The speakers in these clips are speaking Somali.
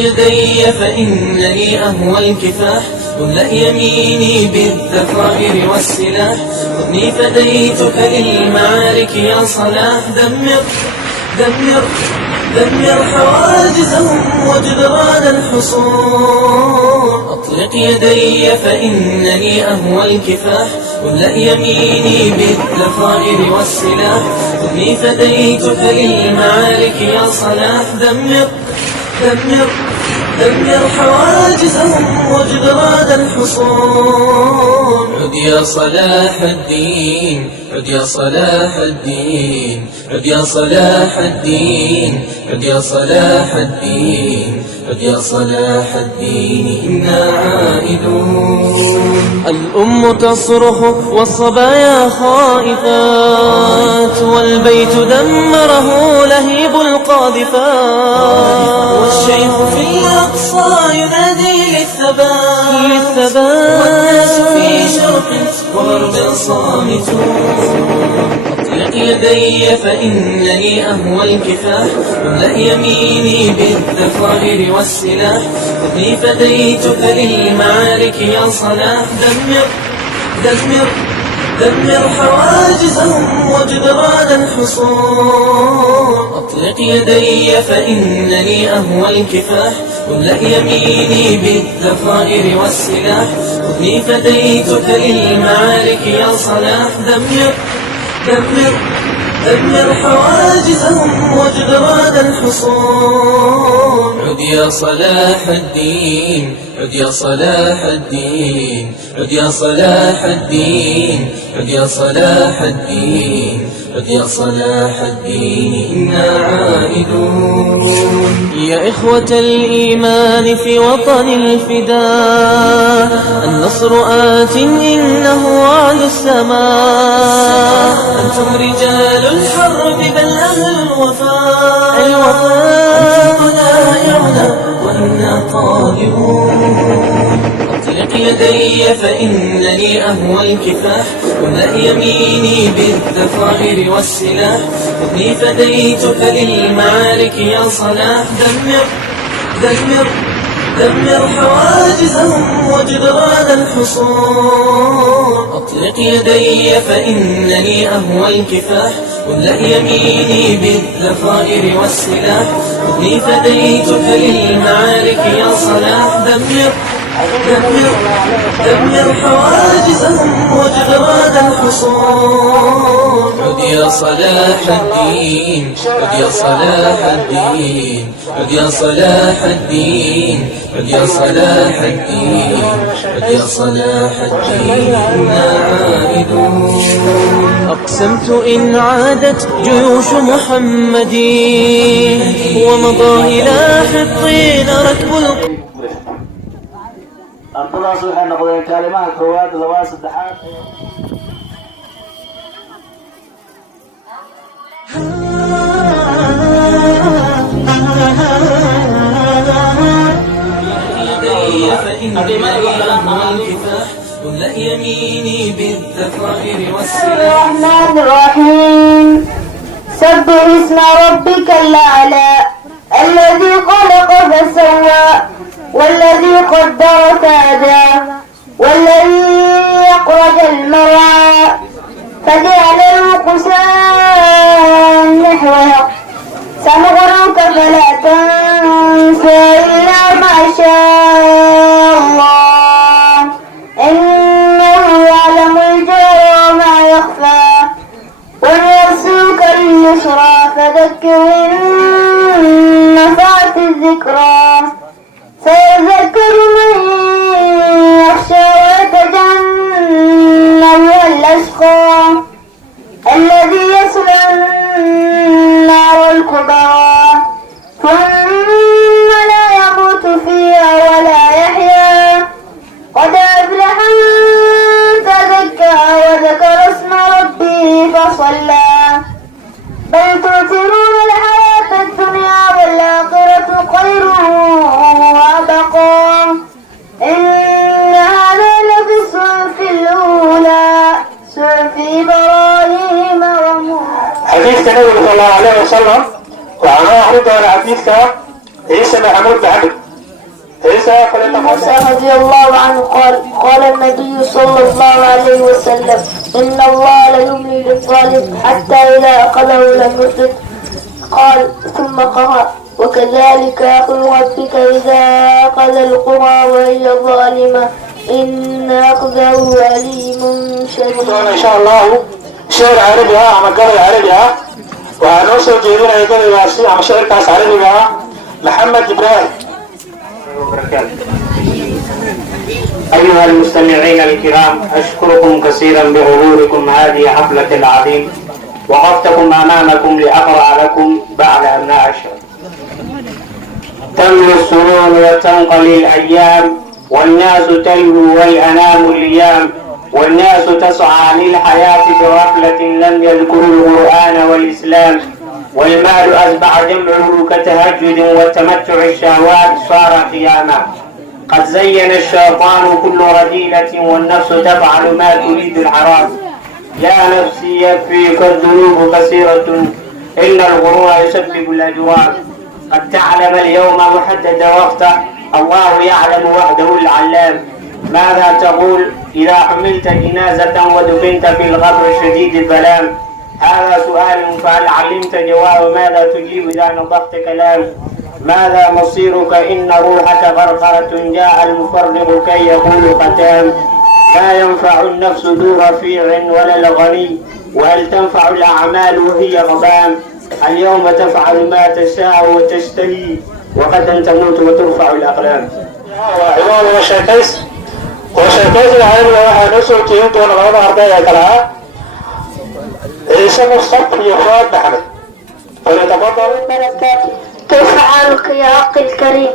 يدي فإنني أهوى الكفاح، املأ يميني بالذخائر والسلاح، خذني فديتك للمعارك يا صلاح. دمر حواجزهم وجدران الحصون، أطلق يدي فإنني أهوى الكفاح، املأ يميني بالذخائر والسلاح، خذني فديتك للمعارك يا صلاح. دمر حواجزهم وجدران الحصون، عد يا صلاح الدين، عد يا صلاح الدين، عد يا صلاح الدين، عد يا صلاح الدين، عد يا صلاح الدين، إنا عائدون. الأم تصرخ والصبايا خائفات، والبيت دمره لهيب القاذفات، والشيخ في الأقصى ينادي للثبات، والناس في شرق وغرب صامتون. أطلق يدي فإنني أهوى الكفاح، املأ يميني بالذخائر والسلاح، خذني فديتك للمعارك يا صلاح. دمر حواجزهم وجدران الحصون، أطلق يدي فإنني أهوى الكفاح، املأ يميني بالذخائر والسلاح، خذني فديتك للمعارك يا صلاح. دمر حواجزهم وجدران الحصون، عد يا صلاح الدين، عد يا صلاح الدين، عد يا صلاح الدين، عد يا صلاح الدين، عد يا صلاح الدين، إنا عائدون. يا إخوة الإيمان في وطن الفداء، النصر آت إنه وعد السماء، أنتم رجال الحرب بل أهل الوفاء، أنتم ضنائعنا وإنا طالبون. أطلق يدي فإنني أهوى الكفاح، املأ يميني بالذخائر والسلاح، خذني فديتك للمعارك يا صلاح. دمر حواجزهم وجدران الحصون، أطلق يدي فإنني أهوى الكفاح، املأ يميني بالذخائر والسلاح، خذني فديتك للمعارك يا صلاح. دمر حواجزهم وجدران الحصون، عد يا صلاح الدين، عد يا صلاح الدين، عد يا صلاح الدين، عد يا صلاح الدين، عد يا صلاح الدين، إنا عائدون. أقسمت إن عادت جيوش محمد ومضى إلى حطين ركب ardadaas waxay noqdeen kaalimaha koowaad labaad saddexaad. املأ يميني بالذخائر والسلاح. الرحمن الرحيم. سبح اسم ربك الأعلى الذي خلق فسوى والذي قدر فهدى والذي أخرج المرعى فجعله غثاء نحوه سنقرئك فلا تنسى إلا ما شاء الله إنه يعلم الجهر وما يخفى ونيسرك لليسرى فذكر إن نفعت الذكرى سيذكر من يخشى ويتجنبها الأشقى الذي يصلى النار الكبرى ثم لا يموت فيها ولا يحيا قد أفلح من تزكى وذكر اسم ربه فصلى بل تؤثرون الحياة الدنيا والآخرة خير وأبقى إن هذا لفي الصحف الأولى صحف إبراهيم وموسى. حديث النبي صلى الله عليه وسلم وعن أحد حديث عيسى محمود محمد موسى رضي الله عنه قال النبي صلى الله عليه وسلم إن الله ليملي للظالم حتى إذا أخذه لم يفلت. قال ثم قرأ وكذلك أخذ ربك إذا أخذ القرى وهي ظالمة إن أخذه أليم شديد. إن شاء الله شعر عربيها عم قال عربيها ونوصل جيدنا يقول ياسي عم شعر كاس عربيها محمد إبراهيم. أيها المستمعين الكرام، أشكركم كثيرا بحضوركم هذه حفلة العظيم. وقفتكم أمامكم لأقرأ لكم بعد أبناء الشهر. تملو السرور وتنقلي الأيام والناس تلهو والأنام الأيام والناس تسعى للحياة بغفلة لم يذكروا القرآن والإسلام والمال أصبح جمعه كتهجد وتمتع الشهوات صار قياما. قد زين الشيطان كل رذيلة والنفس تفعل ما تريد الحرام. يا نفسي يكفيك الذنوب كثيرة إن الغرور يسبب الأجرام. قد تعلم اليوم محدد وقته الله يعلم وحده العلام. ماذا تقول إذا حملت جنازة ودفنت في القبر شديد الظلام؟ هذا سؤال فهل علمت جواب؟ ماذا تجيب إذا نطقت كلام؟ ماذا مصيرك إن روحك غرغرة جاء المفرغ كي يقول ختام؟ لا ينفع النفس ذو رفيع ولا الغني وهل تنفع الأعمال وهي غبام؟ اليوم تفعل ما تشاء وتشتهي وغدا تموت وترفع الأقلام. وعباد وشاكيس العالم waxaa noo soo jeedin doona labada arday ee kale ah ciise mustaf iyo fuaad maxmed. وبركاته. كيف حالك يا أخي الكريم؟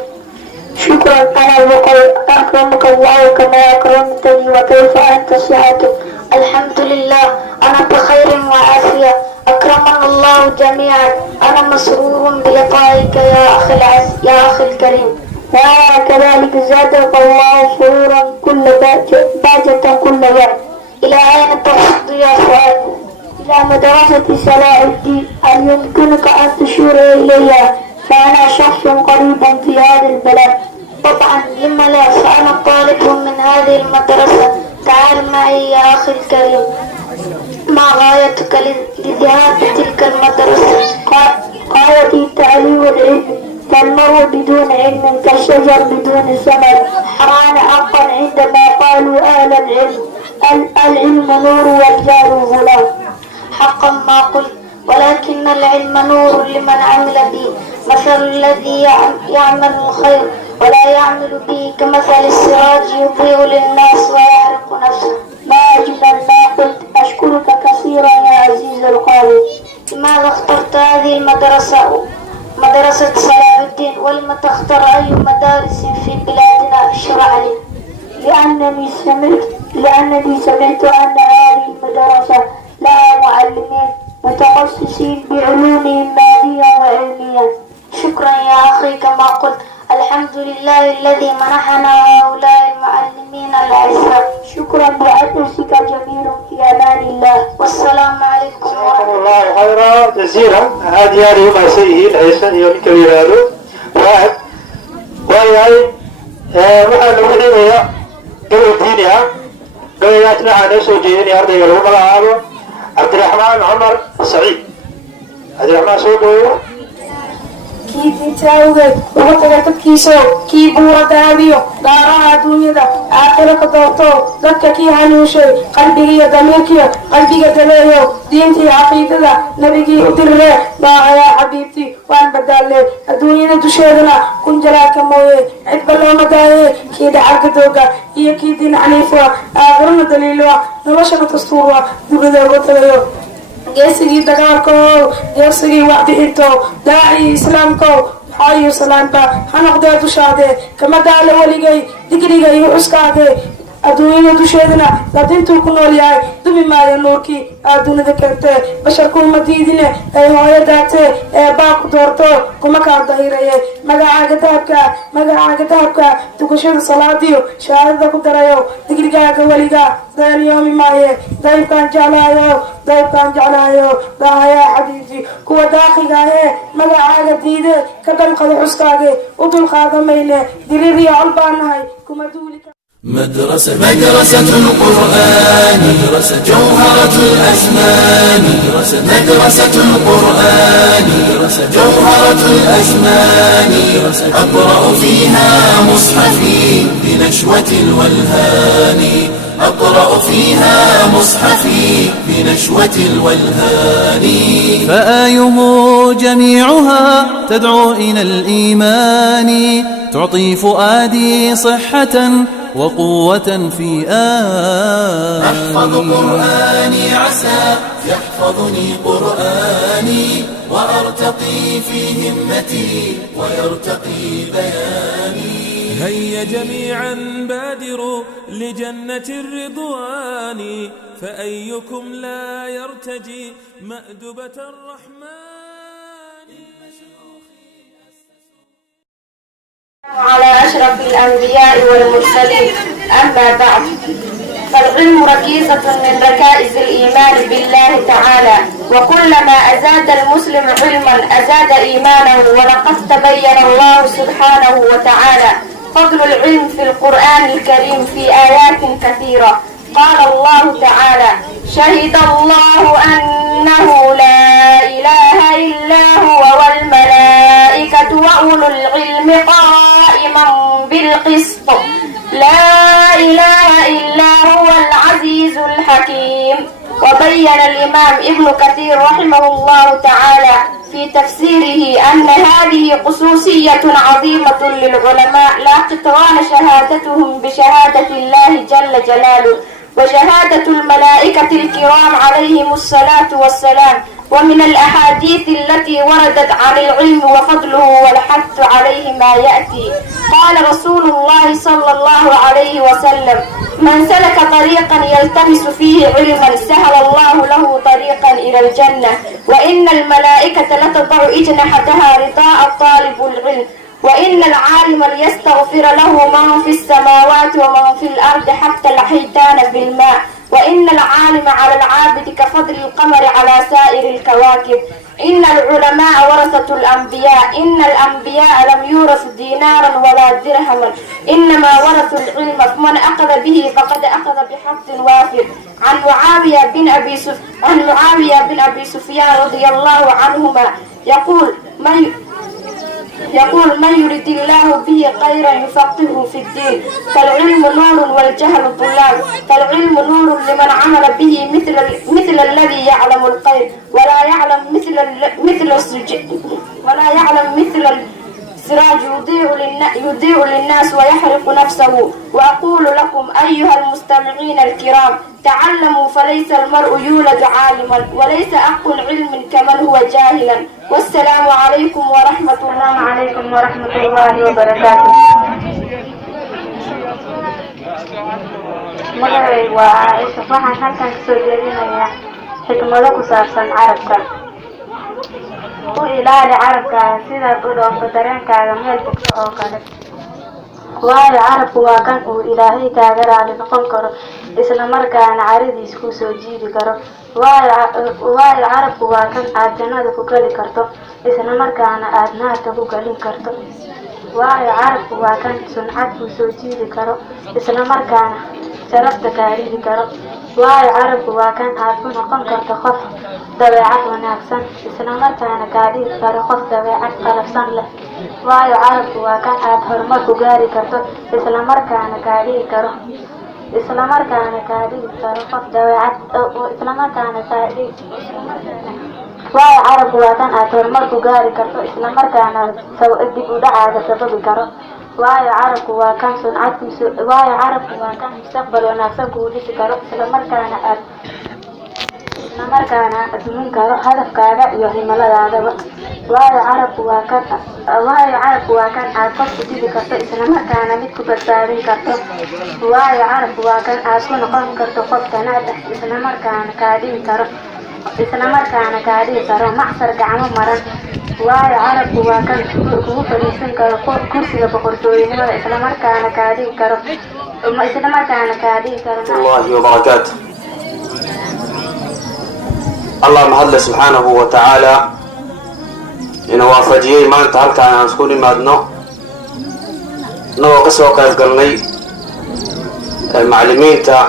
شكرا أنا بقول أكرمك الله كما أكرمتني. وكيف أنت صحتك؟ الحمد لله أنا بخير وعافية أكرمنا الله جميعا. أنا مسرور بلقائك يا أخي الكريم. وأنا كذلك زادك الله سرورا كل باجة كل يوم. إلى أين تقصد يا فؤاد؟ إلى مدرسة صلاح الدين. هل يمكنك أن تشير إليها؟ فأنا شخص قريب في هذا البلد. طبعا لما لا، فأنا طالب من هذه المدرسة. تعال معي يا أخي الكريم. ما غايتك لذهاب تلك المدرسة؟ غايتي تعليم العلم. فالمرء بدون علم كالشجر بدون ثمر. حران حقا عندما قالوا أهل العلم العلم نور والجهل ظلام. حقا ما قلت، ولكن العلم نور لمن عمل به. مثل الذي يعمل الخير ولا يعمل به كمثل السراج يضيء للناس ويحرق نفسه. ما أجمل ما قلت. أشكرك كثيرا يا عزيز القاضي. لماذا اخترت هذه المدرسة مدرسة صلاح الدين؟ ولم تختار أي مدارس في بلادنا؟ اشرح لي. لأنني سمعت أن هذه المدرسة لها معلمين متخصصين بعلوم مادية وعلمية. شكرا يا أخي كما قلت. الحمد لله الذي منحنا هؤلاء المعلمين الأعزاء. شكرا لأدرسك جميل في أمان الله. والسلام عليكم جزاكم الله خيرا جزيلا. هذه ما سيئين عيسى يوم كبير واحد وهي waxaa lagu dhigayaa gabay diini ah. gabaygaasna waxaa noo soo jeedinaya ardayga lagu magacaabo cabdiraxmaan cumar saciid. cabdiraxmaan soo dhawow. kii diinta awgeed uga taga dadkiisao kii buura daadiyo daaraha adduunyada aakhiro ka doorto dadka kii hanuunshay qalbigiiyo damiirkiyo qalbiga dabeeyo diintii caqiidada nabigii u dirree baahayaa xabiibtii waan badaalle adduunyada dusheedana kun jalaaka mooye cidba looma daaye kii dhacarka dooga iyo kii diin xaniifwa aakhirana daliilwa noloshana dastuurwa dunida uga tagayo. geesigii dagaalkow geesigii waxbixintow daacii islaamkow xaayo salaanba ha noqdee dushaadee kama daale weligay digriga iyo cuskaagee adduunyada dusheedana dad intuu ku nool yahay dumi maayo nuurkii adduunyada keentee basharkuuma diidine ay hooyo daatee ee baa ku doorto kuma kaa dahiraye magacaaga dahabka tukashada salaadiyo shahaadada ku darayo digrigaaga weliga dayanyoomi maaye dayibkaan jeclaayo daahayaa xabiibi kuwa daaqiga ahee magacaaga diide ka damqada xuskaage u dulqaadamayne diririyo col baan nahay kuma duuli مدرسة القرآن جوهرة الأزمان مدرسة القرآن جوهرة الأزمان أقرأ فيها مصحفي بنشوة الولهان أقرأ فيها مصحفي بنشوة الولهان فآيه جميعها تدعو إلى الإيمان تعطي فؤادي صحة وقوة في أحفظ قرآني عسى يحفظني قرآني وأرتقي في همتي ويرتقي بياني هيا جميعا بادروا لجنة الرضوان فأيكم لا يرتجي مأدبة الرحمن. على أشرف الأنبياء والمرسلين أما بعد فالعلم ركيزة من ركائز الإيمان بالله تعالى وكلما أزاد المسلم علما أزاد إيمانه ولقد تبين الله سبحانه وتعالى فضل العلم في القرآن الكريم في آيات كثيرة قال الله تعالى شهد الله أنه لا إله إلا هو والملائكة وأولو العلم قائما بالقسط لا إله إلا هو العزيز الحكيم. وبين الإمام ابن كثير رحمه الله تعالى في تفسيره أن هذه خصوصية عظيمة للعلماء لا تقران شهادتهم بشهادة الله جل جلاله وشهادة الملائكة الكرام عليهم الصلاة والسلام. ومن الأحاديث التي وردت عن العلم وفضله والحث عليه ما يأتي قال رسول الله صلى الله عليه وسلم من سلك طريقا يلتمس فيه علما سهل الله له طريقا إلى الجنة وإن الملائكة لتضع أجنحتها رضاء طالب العلم وإن العالم ليستغفر له من في السماوات ومن في الأرض حتى الحيتان في الماء وإن العالم على العابد كفضل القمر على سائر الكواكب. إن العلماء ورثة الأنبياء إن الأنبياء لم يورثوا دينارا ولا درهما إنما ورثوا العلم فمن أخذ به فقد أخذ بحظ وافر. عن معاوية بن أبي سفيان رضي الله عنهما يقول من يريد الله به خيرا يفقهه في الدين فالعلم نور والجهل ضلال فالعلم نور لمن عمل به مثل الذي يعلم الخير ولا يعلم مثل السراج يضيء للناس ويحرق نفسه. وأقول لكم أيها المستمعين الكرام تعلموا فليس المرء يولد عالما وليس أخو علم كمن هو جاهلا. والسلام عليكم ورحمة الله وبركاته. magacaygu waa Caaisha waxaan halkan kasoo jeedinayaa xikmado ku saabsan carabka. u ilaali carabkaaga sidaad u dhoofto dareenkaaga meel fogto oo kale waayo carabku waa kan uu ilaahay kaaga raali noqon karo isla markaana caradiis ku soo jiidi karo waayo carabku waa kan aad jannada ku geli karto isla markaana aad naarta ku gelin karto waayo carabku waa kan suncad ku soo jiidi karo isla markaana sharafta kaa ridi karo waayo carabku waa kan aad ku noqon karto qof dabeecad wanaagsan isla markaana kaa dhigi karo qof dabeecad qalafsan leh waayo carabku waa kan aad horumar ku gaari karto isla markaana kaa dhigi karo qof dabeecad waayo carabku waa kan aad horumar ku gaari karto isla markaana dib u dhacaaga sababi karo waayo carabku waa kan mustaqbal wanaagsan kuu dhisi karo isla markaana aad isla markaana dumin karo hadafkaaga iyo himiladaadaba. waayo carabku waa kan aad qofku dili karto isla markaana mid ku badbaadin karto. waayo carabku waa kan aad ku noqon karto qof tanaad ah isla markaana kaa dhigi karo macsar gacmo maran. waayo carabku waa kan kugu fadhiisan karo kursiga boqortooynimada isla markaana kaa dhigi karo الله وبركاته. الله مهلا سبحانه وتعالى إنه وافجيه ما أنت هلك عن سكون مادنو نو قصوا قيف قلني المعلمين تا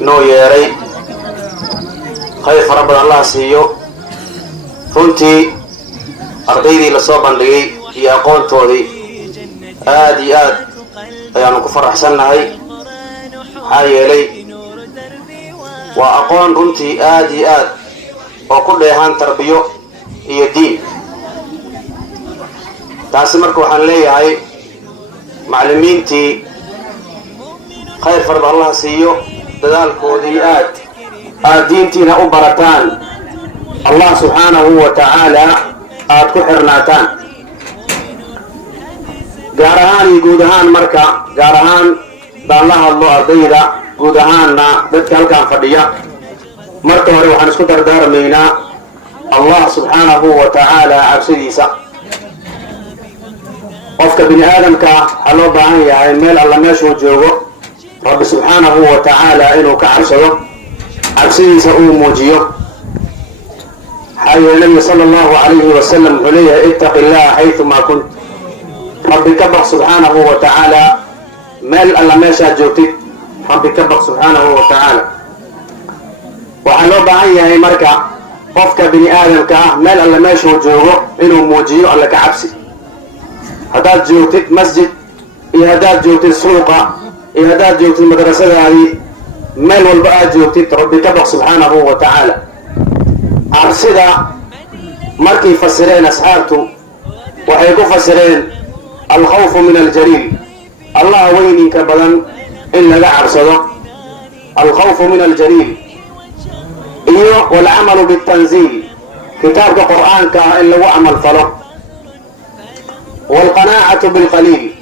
نو ياري خير رب الله سيو فنتي أرضيدي لصوبا لي يا قول تودي آدي ayaanu ku faraxsannahay maxaa yeelay waa aqoon runtii aad iyo aad oo ku dheehaan tarbiyo iyo diin. taasi marka waxaan leeyahay macallimiintii khayr farba allah siiyo dadaalkoodii aad diintiina u barataan allah subxaanahu wa tacaala aad ku xirnaataan gaar ahaan iyo guud ahaan marka gaar ahaan baan la hadlo ardayda guud ahaanna dadka halkaan fadhiya. marka hore waxaan isku dardaarmaynaa allah subxaanahu wa tacaala cabsidiisa. qofka bini aadamka waxaa loo baahan yahay meel alla meeshuu joogo rabbi subxaanahu wa tacaala inuu ka cabsado cabsidiisa uu muujiyo. maxaa yeele nabiga sala allahu calayhi wasalam wuxuu leeyahay ittaqi illaha xaytumaa kunt. rabbi ka baq subxaanahu wa tacaala meel alla meeshaad joogtid rabbi ka baq subxaanahu wa tacaala. waxaa loo baahan yahay marka qofka bini aadamka ah meel alla meeshuu joogo inuu muujiyo alla ka cabsi. haddaad joogtid masjid iyo haddaad joogtid suuqa iyo haddaad joogtid madrasadaadii meel walba aad joogtid rabbi ka baq subxaanahu wa tacaala. cabsida markay fasireen asxaabtu waxay ku fasireen الخوف من الجليل الله وينك بدن إن لقى عرصده الخوف من الجليل والعمل بالتنزيل كتاب القرآن كإلا وعمل فله والقناعة بالقليل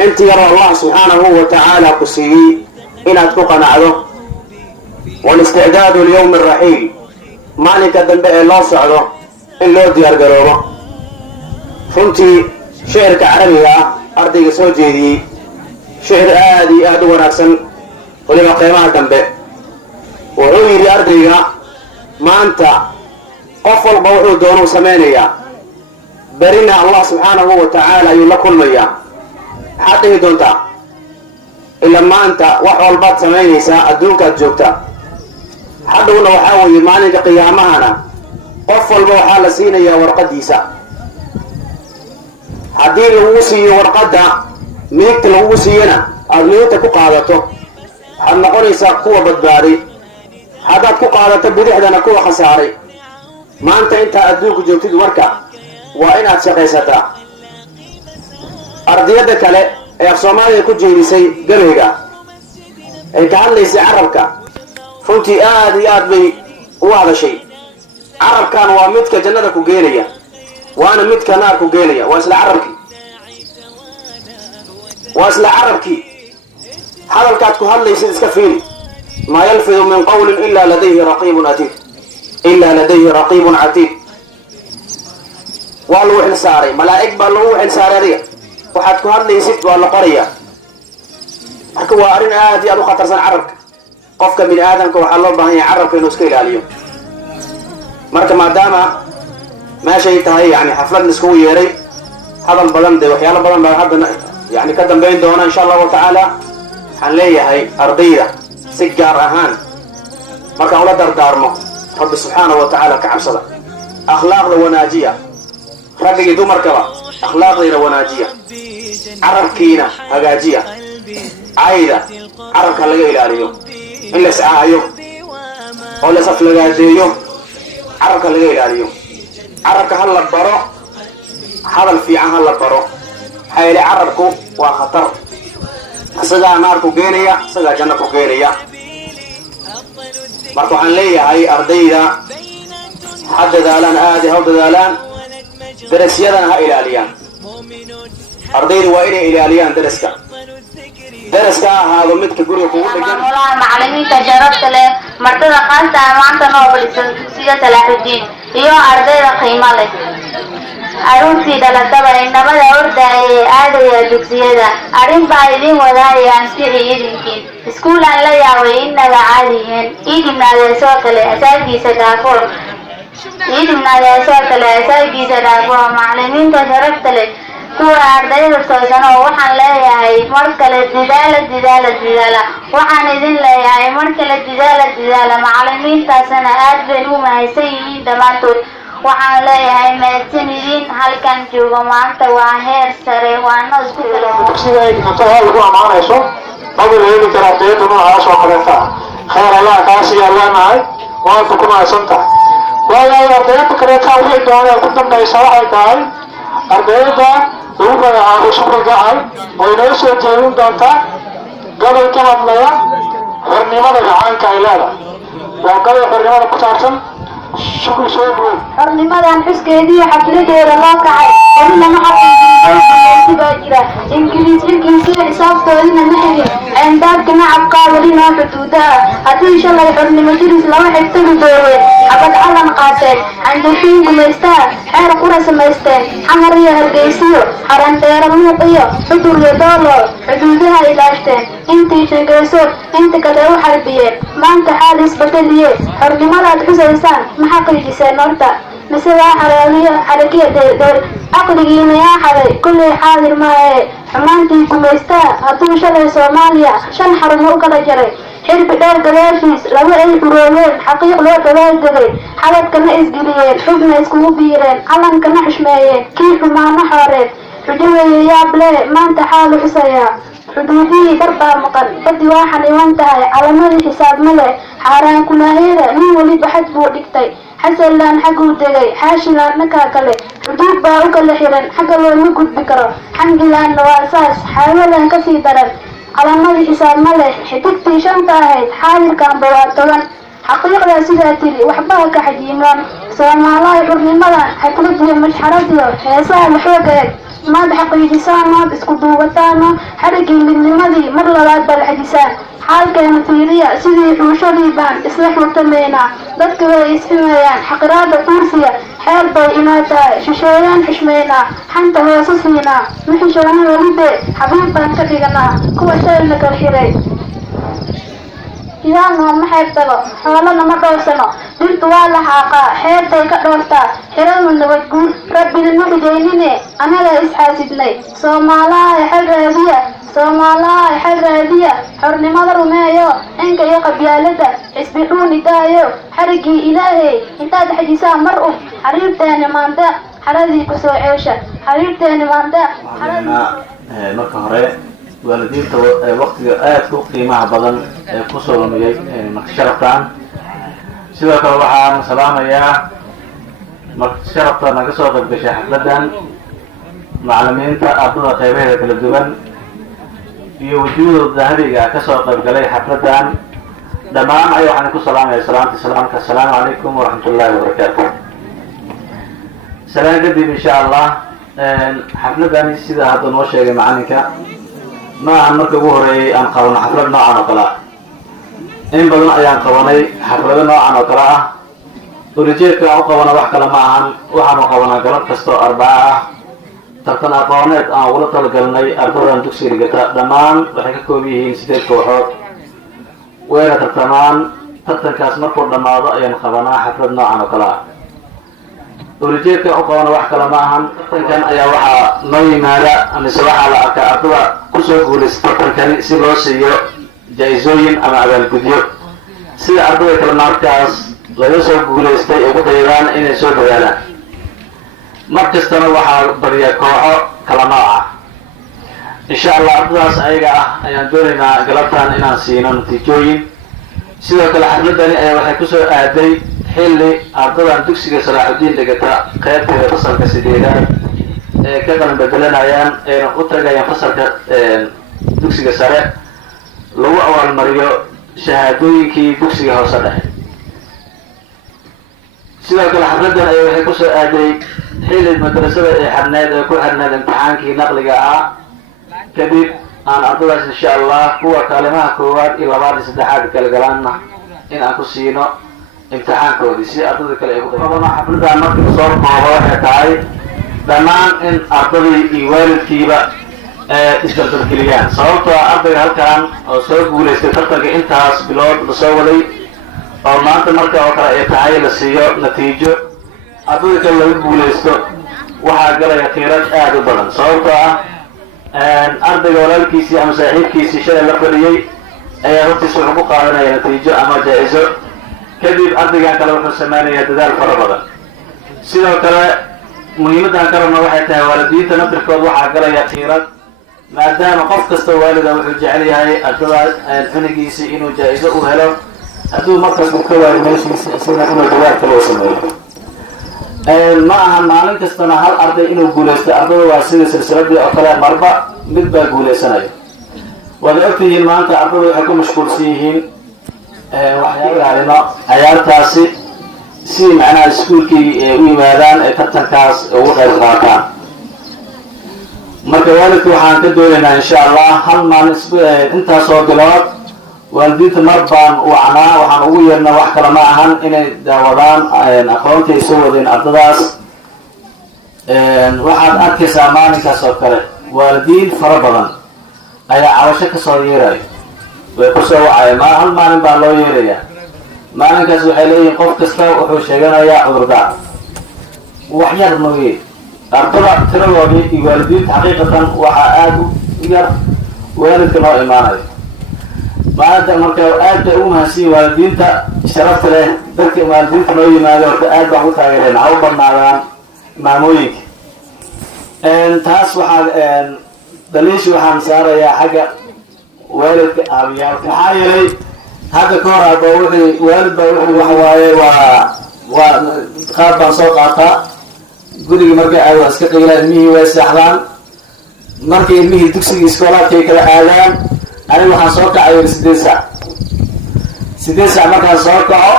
انت يرى الله سبحانه وتعالى قسيه إن أتقنع له والاستعداد ليوم الرحيل مالك دنبئ الله سعده إن لو ديار قروبه فانتي شعرك عربية أرضي سوجيدي شعر آدي ونكسن ولما قيمها تنبئ وعويري أرضي ما أنت قفل بوحو دونو سمانية برنا الله سبحانه وتعالى يلقل مياه حتى يدونتا إلا ما أنت وحو البات سمانيسا أدونك الجوكتا حتى هنا وحاوي مالك قيامهنا قفل بوحا لسينيا ورقديسا haddii lagu siiyo warqadda midigta lagu siiyana aada midigta ku qaadato waxaad noqonaysaa kuwa badbaaday. haddaad ku qaadato bidixdana kuwa khasaaray. maanta intaa adduunku joogtid marka waa inaad shaqaysataa. ardiyadda kale ee af soomaaliya ku jeedisay gabayga ay ka hadlaysay carabka runtii aad iyo aad bay ugu hadashay. carabkan waa midka jannada ku geenaya وانا متك نار كوجينيا واسل عربكي هذا الكاتك هذا يصير سكفيني ما يلفظ من قول الا لديه رقيب عتيد والوح الساري ملائك بالوح الساري وحدك هذا يصير ولا قريه حكوا ارنا هذه ابو خطر سن عربك قفك من ادمك وحا لو باهي عربك انه اسك ilaaliyo marka maadaama ماشي تهي يعني حفلة نسكوي يري هذا البلد ده وحيانا بلد ده هذا يعني كدم بين دونا إن شاء الله تعالى حنليه هاي أرضية سجار أهان مركا ولا دردارمو رب سبحانه وتعالى كعبصلة أخلاق وناجية ربي يدو مركبة أخلاق وناجية عرب كينا هجاجية عايدة عرب كان لقى إلى اليوم إلا ساعة يوم ولا صف لقى يوم عرب كان لقى إلى اليوم عربك هلا برو هذا في عن هلا برو حيل عربكو وخطر سجى ناركو جينيا سجى جنكو جينيا marka waxaan leeyahay ardayda ha dadaalaan aad ha u dadaalaan darasyadana ha ilaaliyaan ardaydu waa inay ilaaliyaan daraska ha ahaado midka guriga kugu dhegan maamulaha macallimiinta sharafta leh martada qaanta maanta noo fadhisan dugsiga Salaaxudiin iyo ardayda qiimo leh aruurtii dhalataba inamada ordaya ee aadaya dugsiyada arrin baa idin wadaayaan sidii idinkiin iskuulaan la yaabay inaga caadiyiin idinaadeesoo kale asaagiisa dhaafo macallimiinta sharafta leh kuwa ardayda toosan oo waxaan leeyahay mar kale dadaala waxaan idin leeyahay mar kale dadaala macallimiintaasna aad bay u mahadsan yihiin dhammaantood waxaan leeyahay mahadsanidin halkan joogo maanta waa heer sare waana isku dugsiga intaha lagu ammaanayso maba la heli karaa ardayda noocaas oo kaleeta khayr allah kaasiyaa leenahay waanta ku mahadsan tahay waayahay ardayda kaleeta wixii doonee ku dambaysa waxay tahay ardayda lagu magacaabo shukri gacal oo inoo soo jeedin doontaa gobol ka hadlaya xornimada gacaanka ay leedahay waa gobol xornimada ku saabsan shukri soo dhoweey xornimadan xuskeedii xafladeeda loo kacay weli lama xaqiijin baa jira ingiriisiga xisaabtoodina ma xigin eendaadka nacabkaa weli noo xuduuda ah haddii shalay xornimo jiris lama xigtagi dooween xabad calan qaateen canjafiin gumaystaa xeer qura samaysteen xamar iyo hargeysiyo xarandheero muuq iyo xudur iyo doolool xuduudaha ilaashteen intii sheegayso inta kale u xarbiyeen maanta xaal isbedeliye xornimadaad xusaysaan ma xaqiijiseen horta mise waa xaragiya dheerdheer caqligiina yaa xaday kullay xaadir maaye xumaantii gumaystaa hadduu shalay Soomaaliya 5 xarumo u kala jaray xirbi dheer gadaashiis laba ay xuroobeen xaqiiq loo dabaaldegay xabadkana isgeliyeen xubna iskugu biireen calankana xushmeeyeen kii xumaana xooreen xuduweeye yaable maanta xaalu xusayaa xuduudihii darbaa maqan badi waa xaniwan tahay calamadii xisaab ma leh xaaraan kunaahiyada nin weliba xad buu dhigtay xasanlaan xagguu degay xaashilaan dhankaa kale xuduud baa u kala xiran xagga looma gudbi karo xangilaanna waa saas xaawadan kasii daran calamadii xisaab ma leh xidigtii shanta ahayd xaadirkaanba waa togan xaqiiqdaa sidaa tiri waxbaa ka xajiimoon Soomaaliya xurnimadan xafladiyo mashxaradiyo heesaha maxooga eeg maad xaqiijisaan maad isku duubataano xarigii midnimadii mar labaad bal xajisaan xaalkeena fiiriya sidii xuushadii baan isla xurtameynaa dadka way isximayaan xaqiraada kursiga xeer bay inoo tahay shisheeyaan xushmeynaa xanta hoose siinaa mixishoona welibe xabiib baan ka dhiganaa kuwa shayna kala xiray idaanoo ma xeebtalo xoolana ma dhowrsano dhirtu waa la xaaqaa xeebtay ka dhoortaa xiradu nabad guur rabbina hidaynine anaga isxaasidnay Soomaaliya xal raadiya xornimada rumeeyo inka iyo qabyaalada isbixuuni daayo xarigii ilaahay intaad xajisaan mar xariirteena maanta xaradii ku soo ceesha xariirteena maanta marka hore waalidiinta waqtiga aad ku qiimaha badan ee ku soo lumiyay sharaftan sidoo kale waxaan salaamayaa sharafta naga soo qayb gashay xafladan macallimiinta ardada qaybaheeda kala duwan iyo wujuuda dahabiga ka soo qayb galay xafladan dhammaan ay waxaan ku salaamayaa salaamka assalaamu calaykum waraxmatullaahi wabarakaatuh salaam kadib insha allah xafladani sida hadda noo sheegay macalinka ma ahan marka ugu horeeyay aan qabano xaflad noocan oo kale ah in badan ayaan qabanay xaflado noocan oo kale ah ulijeedka aan u qabana wax kale ma ahan waxaanu qabanaa galab kastoo arbaca ah tartan aqooneed aan ugula talagalnay ardadan dugsiga dhigata dhammaan waxay ka kooban yihiin 8 kooxood wayna tartamaan tartankaas markuu dhammaado ayaan qabanaa xaflad noocan oo kale ah ulijeedka u qabana wax kale ma ahan tartankan ayaa waxaa noo yimaada mise waxaa la arkaa ardada kusoo guulaysta tartankani si loo siiyo jaa-isooyin ama abaalgudyo sida ardada kale markaas laga soo guulaystay ugu daydaan inay soo dadaalaan mar kastana waxaa bariya kooxo kala nooc ah insha allah ardadaas ayaga ah ayaan doonaynaa galabtan inaan siino natiijooyin sidoo kale xafladani ayaa waxay kusoo aaday xilli ardadan dugsiga Salaaxudiin dhigata qaybteeda fasalka 8aad ee ka qalan bedelanayaan ee u tagayaan fasalka dugsiga sare lagu awaalmariyo shahaadooyinkii dugsiga hoose dhexe sidoo kale xafladan ay waxay kusoo aaday xilli madrasada ee xarneed ee ku xirneed imtixaankii naqliga ah kadib aan ardadaas insha allah kuwa kaalimaha koowaad iyo labaad iyo saddexaad kala galaanna in aan ku siino imtixaankoodii si ardada kale ay ku qabano. xafladan markii soo koobo waxay tahay dhammaan in ardadii iyo waalidkiiba isdalbalgeliyaan, sababtoo ah ardayga halkan oo soo guulaystay tartanka intaas bilood la soo waday oo maanta marka oo kale ay tahay la siiyo natiijo ardada kale laga guulaysto waxaa galaya khiirad aada u badan, sababtoo ah ardayga walaalkiisii ama saaxiibkiisii shalay la fadhiyey ayaa hortiisa wuxuu ku qaadanaya natiijo ama jaa-iso, kadib ardaygan kale wuxuu samaynayaa dadaal fara badan. sidoo kale muhiimaddan ka rabna waxay tahay waalidiinta naftirkood waxaa galaya khiirad, maadaama qof kasta waalida wuxuu jecel yahay ardada cunigiisii inuu jaa-iso u helo, hadduu markaas uu ka waayo meeshiisi isagana inuu dadaal kale u sameeyo. ma aha maalin kastana hal arday inuu guulaysto, ardada waa sida silsiladii oo kale marba mid baa guulaysanaya. waad ogtihiin maanta ardada waxay ku mashquulsan yihiin waxyaalaalino cayaartaasi si macnaha iskuulkii u yimaadaan ee tartankaas ugu qayb qaataan. marka waalidka waxaan ka doonaynaa insha allah hal maalin intaasoo bilood waalidiinta mar baan wacnaa, waxaan ugu yeernaa wax kale ma ahan inay daawadaan aqoontii ay soo wadeen ardadaas. waxaad arkaysaa maalinkaas oo kale waalidiin fara badan ayaa cabasho kasoo yeerayo, way kusoo wacaya hal maalin baa loo yeerayaa. maalinkaas waxay leeyihiin qof kasta wuxuu sheeganayaa cudurdaar wax yar mooye. ardada tiradoodii iyo waalidiinta xaqiiqatan waxaa aada u yar waalidka loo imaanayo. maanta marka aad bay ugu mahadsanyihin waalidiinta sharafta leh, dadka waalidiinta loo yimaado horta aad baan u taageereen, ha u badnaadaan maamooyinka. taas waxaa daliishi waxaan saarayaa xagga waalidka aabiyaalka, maxaa yeelay hadda ka hor aba wixii waalid baa wixii waxa waaye waa qaab baan soo qaataa gurigii markay aadaan iska qiilaan, ilmihii way seexdaan, markay ilmihii dugsigii iskoolaadkay kala aadaan aniga waxaan soo kacay 8 saac markaan soo kaco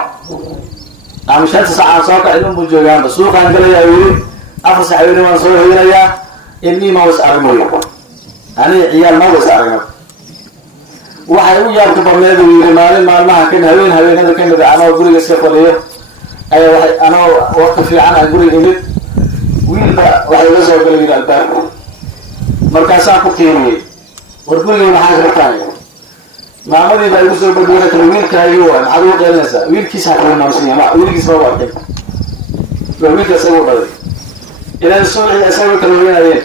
ama 5 saac aan soo kaco ilmuhu joogaanba suuqaan galayaa weli 4 saac weli waan soo hoynayaa, ilmihii ma was aragmoyo aniga ciyaal ma was aragno. waxay u yaabka badneed uu yiri maalin maalmaha kan haweenada ka mid anoo guriga iska fadhiyo ayaa waxay anoo waqti fiican aan guriga imid wiilba waxay la soo galay albaabka, markaasaan ku qiimiyey war guriga maxaa rabtaan. maamadii baa igu soo badiyay kale wiilkaayo waa maxaad ugu qeelinaysaa, wiilkiisa ha kala noosiya ma wiilkiisa ma warqin wiilka isagu dhalay ilaa suuxi isagu kala weynayeen.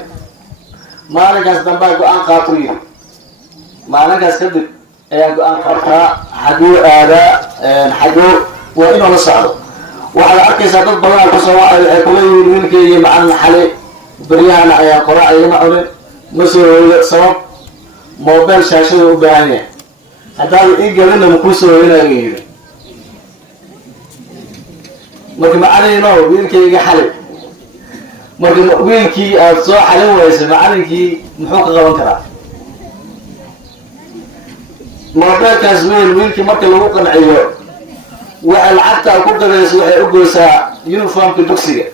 maalinkaas dambaa go-aan qaato yiri, maalinkaas kadib ayaa go-aan qaataa xaguu aadaa xaguu waa inuu la socdo. waxaad arkaysaa dad badan oo kusoo wacay waxay kuleeyihiin wiilkeygii macalin xali beryahana ayaa qoraac igama cunin ma soo hoydo, sabab mobile shaashada u baahan yahay, haddaad ii galinna makuu soo hoynayo yiri. marka macalino wiilkayga xali, marka wiilkii aad soo xalin waysa macalinkii muxuu ka qaban karaa? mobilkaas wiilkii marka lagu qanciyo waxay lacagta ku gadayso waxay u goysaa uniformka dugsiga,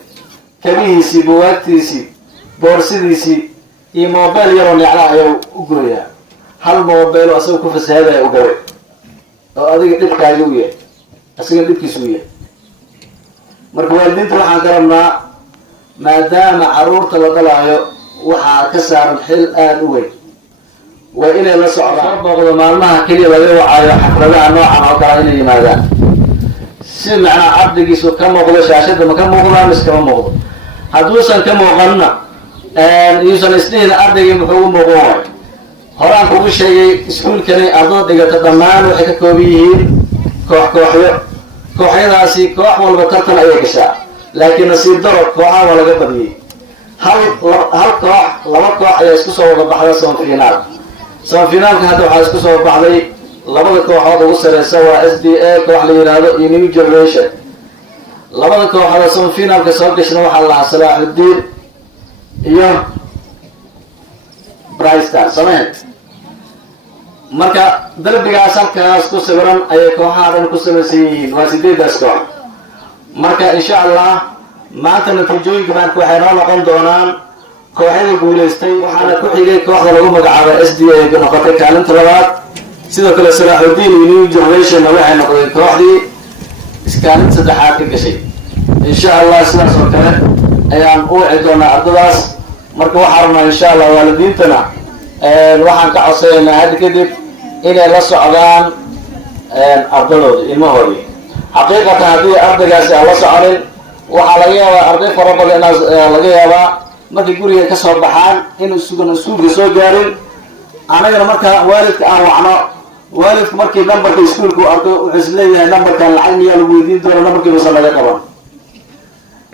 kabihiisii, buwaagtiisii, boorsidiisii iyo mobile yaroo neclaa ayaa u gooyaa. hal mobile oo asaga ku fasahaadaya u gabay oo adiga dhibkaaga u yahay asaga dhibkiisa u yahay. marka waalidiinta waxaan ka rabnaa maadaama caruurta la dhalaayo waxaa ka saaran xil aada u weyn, waa inay la socdaan booqdo maalmaha keliya laga wacayo xafladaha noocan oo kale inay yimaadaan, si macnaa cabdigiisu ka muuqdo shaashada ma ka muuqdaan mise kama muuqdo. hadduusan ka muuqanna yuusan isdhihin ardaygii muxuu u muuqan waayo. horaan kugu sheegay iskuulkani ardada dhigata dhammaan waxay ka kooban yihiin kooxyo, kooxyadaasi koox walba tartan ayay gashaa, laakiin nasiib daro kooxaha waa laga badiyey. hal koox laba koox ayaa isku soo wada baxda samafinaal. samafinaalka hadda waxaa isku soo baxday labada kooxood ugu sareysa waa SDA koox la yiraahdo iyo New Generation. labada kooxood samafinaalka soo gashna waxaa la Salaaxudiin iyo Brightstar Sameed. marka darbigaas halkaas ku sawiran ayay kooxaha dhan ku samaysan yihiin, waa 8 koox. marka insha allah maanta natiijooyinka maanta waxay noo noqon doonaan kooxyada guulaystay waxaana ku xigay kooxda lagu magacaaba s d a noqotay kaalinta labaad sidoo kale salaaxudiin iyo new generationna waxay noqdeen kooxdii kaalinta saddexaad ka gashay insha allah sidaas oo kale ayaan u wici doonaa ardadaas marka waxaa rabnaa insha allah waalidiintana waxaan ka codsanaynaa hadda kadib inay la socdaan ardadooda ilmahoodii xaqiiqatan haddii ardaygaasi aan la soconin waxaa laga yaabaa arday fara badan inaas laga yaabaa markay guriga ka soo baxaan inuu sugan iskuulka soo gaarin anagana marka waalidka aan wacno waalidku markii numberka iskuulka u arko wuxuu is leeyahay numberkan lacag miyaa lagu weydiin doona numberkiibasa laga qaban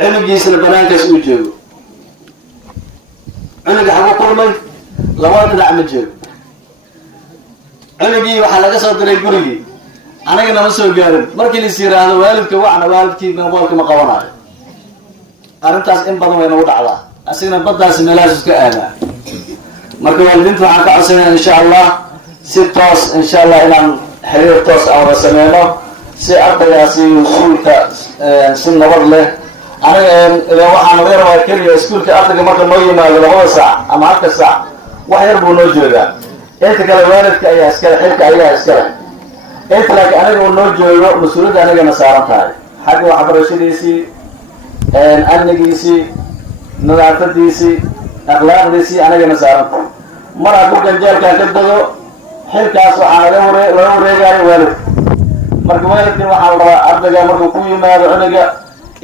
cunugiisana banaankaas uu joogo cunuga xagu kulmay labada dhinac ma joogo cunugii waxaa laga soo diray gurigii anagana ma soo gaarin markii lais yiraahdo waalidka wacna waalidkii moboolka ma qabanayo arrintaas in badan way nagu dhacdaa asigana baddaasi meelahaas iska aadaa marka waalidiinta waxaan ka codsanaya insha allah si toos insha allah inaan xiriir toos aan wada sameyno si ardaygaasi iskuulka si nabad leh aniga waxaan laga rabaa keliya iskuulka ardayga marka noo yimaado 2 saac ama 1 saac wax yar buu noo joogaa inta kale waalidka ayaa iskale xilka ayaa iskale inta laakiin aniga uu noo joogo mas-uuliyadda anigana saaran tahay xagga waxbarashadiisii amnigiisii nadaafadiisii akhlaaqdiisii anigana saaran tahay mar hadduu ganjeelkan ka dego xilkaas waxaa laga wareegaayo waalidka marka waalidkan waxaa la rabaa ardayga markuu ku yimaado cunuga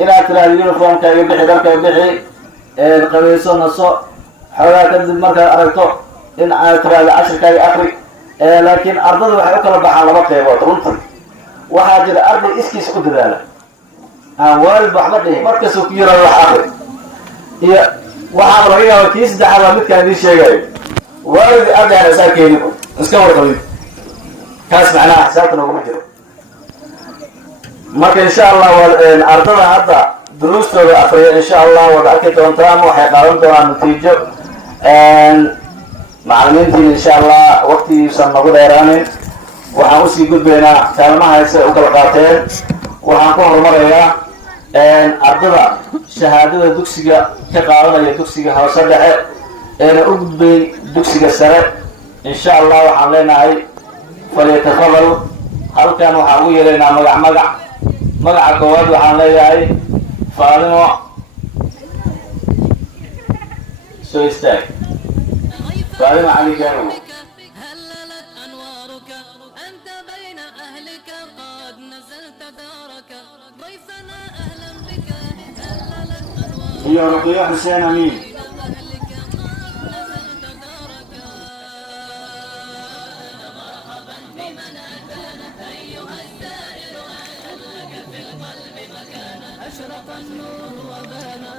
inaad tiraahdo uniformka iga bixi dharka iga bixi qabayso naso xoogaa kadib markaad aragto in aad tiraahdo cashirkaaga akri laakiin ardada waxay u kala baxaan 2 qaybood runtii waxaa jira arday iskiis ku dadaala aan waalid waxba dhihin markasuu ku yiraahdo wax akri iyo waxaa laga yaabaa kii saddexaad waa midkaan idiin sheegayo waalid ardayaan isaa keenin iska warqabin kaas macnaha xisaabta nooguma jiro marka insha allah ardada hadda duruustooda akriya insha allah wada arki doontaan waxay qaadan doonaan natiijo macallimiintiin insha allah waqtigiisan nagu dheeraanin waxaan usii gudbaynaa kaalmaha say u kala qaateen waxaan ku horumarayaa ardada shahaadada dugsiga ka qaadanaya dugsiga hoose dhexe eena u gudbay dugsiga sare insha allah waxaan leenahay falyatafadal halkan waxaan ugu yeelaynaa magaca koowaad waxaan leeyahay Faadimo soo istaag فاطمة علي كانوا هللت أنوارك أنت بين أهلك قد نزلت دارك ضيفنا أهلا بك هللت أنوارك هي رقية حسين أمين أشرق النور وبانا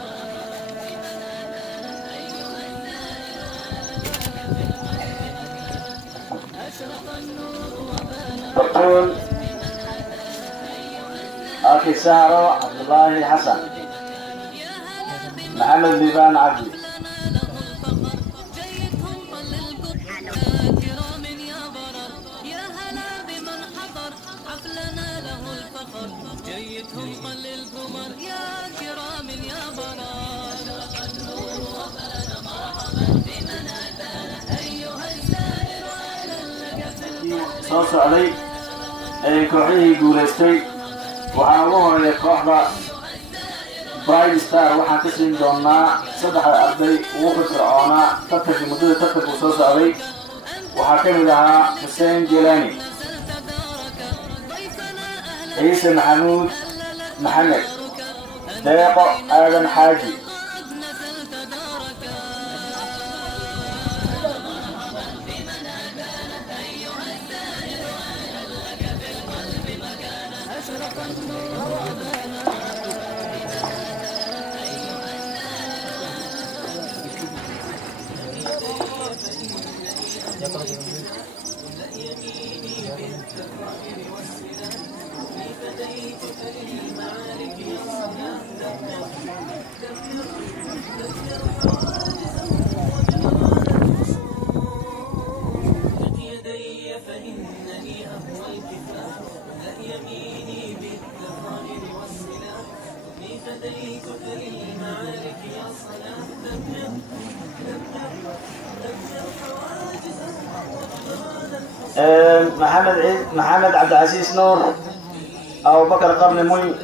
تقول أخي سارة عبد الله حسن محمد ليبان عبدي جيدهم قل القمر يا كرام يا برار مرحبا بمن أتانا أيها السائر أهلا لك في soo socday ee kooxihii guulaystay waxaa ugu horeeya kooxda Bright Star waxaan ka siin doonaa 3 arday ugu firfircoonaa tartanka muddada tartanku soo socday waxaa ka mid ahaa Hussein Jelani عيسى محمود محمد ديقو آدم حاجي محمد عبد العزيز نور، أبو بكر قرن مي،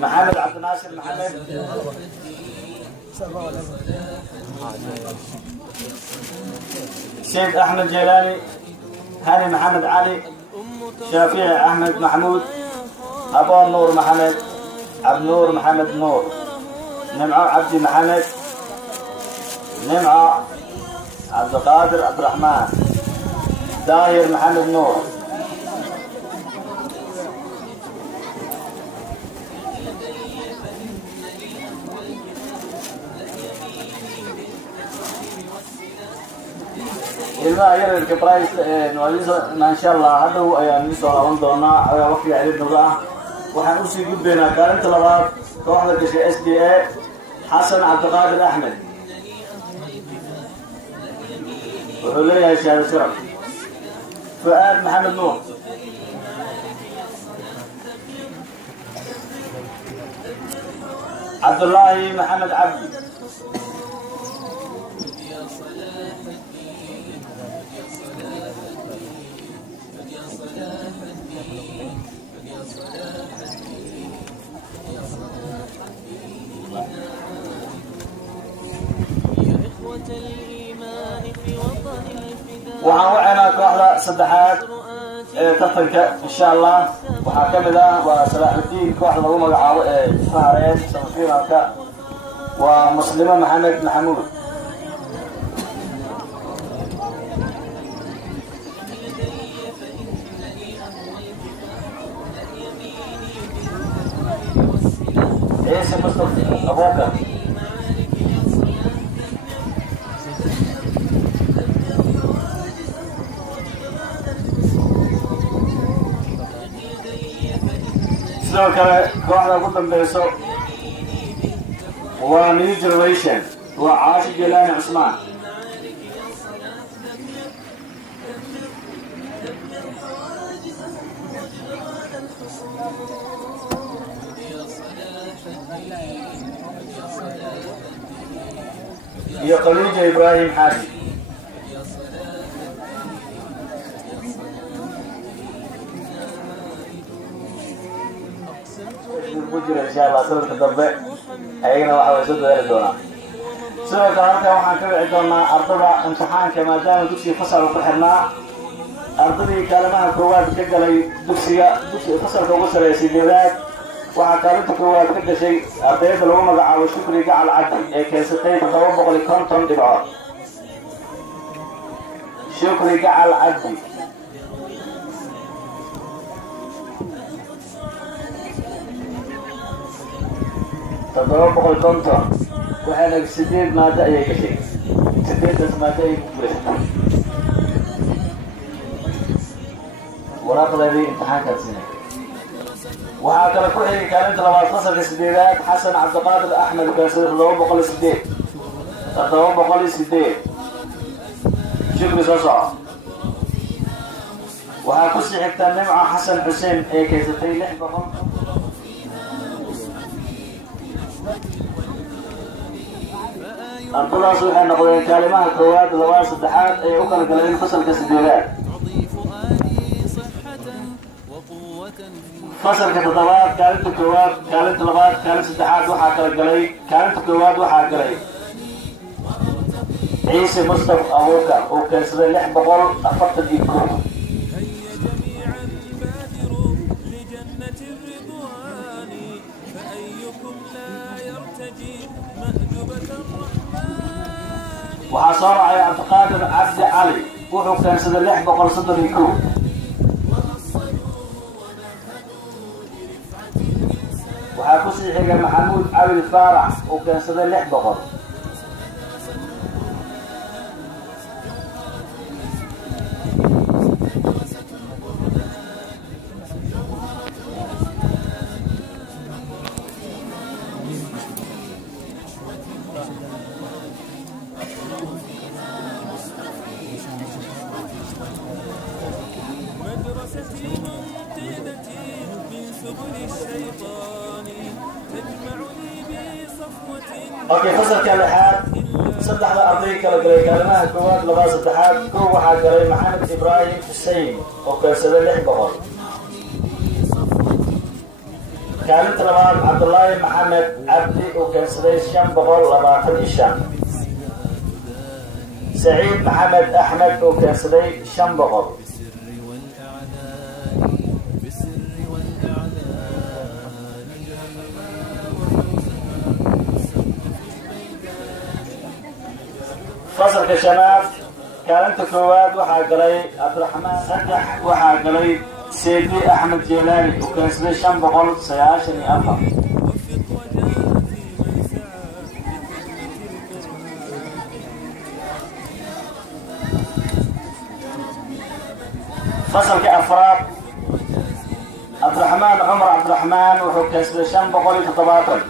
محمد عبد الناصر محمد، سيد أحمد جيلاني، هاني محمد علي، شافعي أحمد محمود، أبو نور محمد، عبد نور محمد نور، نمعة عبد محمد، نمعة عبد القادر عبد الرحمن، داهر محمد نور، ilmaha yararka price ma insha Allah hadhow ayaan soo laaban doonaa waqti ciidamada ah. waxaan u sii gudbeynaa kaalinta labaad kooxda gashay SDA Xasan Cabdiqaadir Axmed wuxuu leeyahay shahaado sharaf. Fuaad Maxamed Nuur, Cabdullaahi Maxamed Cabdi, waxaan wacaynaa kooxda saddexaad ee tartanka insha Allah. waxaa ka mid ah waa Salaaxudiin, kooxda lagu magacaabo ee Faareen samafinalka waa Muslimo Maxamed Maxamuud. عيسى مصطفى أبوكر، sidoo kale kooxda ugu dambeyso waa New Generation, waa Caashi Jelaani Cusmaan. iyo Khaliija Ibraahim Xaaji. إن شاء الله سنة الضبع أيقنا وحوي سد ذلك دونا. سنة كهرباء وحن كبع دونا أرضنا امتحان كما دام دكسي فصل وفحرنا أرضي كلامها كروات كجلي دكسي فصل كوسر يسيدات وحكارت كروات كجل شيء أرضي فلوما قع وشكري قع العدل كيستين تطوبق لكونتون دبعات شكري قع العدل تضرب بقول كونتر وحنا سديد ما داعي كشيء سديد ما داعي كبر وراقب هذه امتحان كاتسين وهكذا كل كانت لما اتصل السديدات حسن عبد القادر احمد كاسر تضرب بقول سديد تضرب بقول سديد شكرا صاصع وهكذا حتى نمع حسن حسين اي كيستي لحظه أرضاس waxay noqdeen kalimaha koowaad labada saddexaad ee u kala galeen fasalka sideedaad. fasalka toddobaad kaalinta koowaad, kaalinta labaad, kaalinta saddexaad waxaa kala galay. kaalinta koowaad waxaa galay Ciise Mustafa Abuukar oo keensaday 641. waxaa soo raacay Cabdiqaadir Cabdi Cali wuxuu keensaday 631. waxaa ku sii xigay Maxamuud Cabdi Faarax oo keensaday 600. مدرستي ممتدتي من سبل الشيطان تجمع اوكي فصل كان لحاد صدح الأرضي كلا قلي كلمة كواد لباس التحاد كو واحد قلي محمد إبراهيم حسين وكسر لح بقر كانت رمال عبد الله محمد عبدي وكسر الشام بقر لباطن الشام سعيد محمد أحمد وكسر الشام بقر فصل كشمال كانت كواد وحاقلي عبد الرحمن صدح وحاقلي سيدي أحمد جيلاني وكسر الشام بقر سياشني أفهم فصل كأفراد عبد الرحمن عمر عبد الرحمن وكسر الشام بقر تطباطل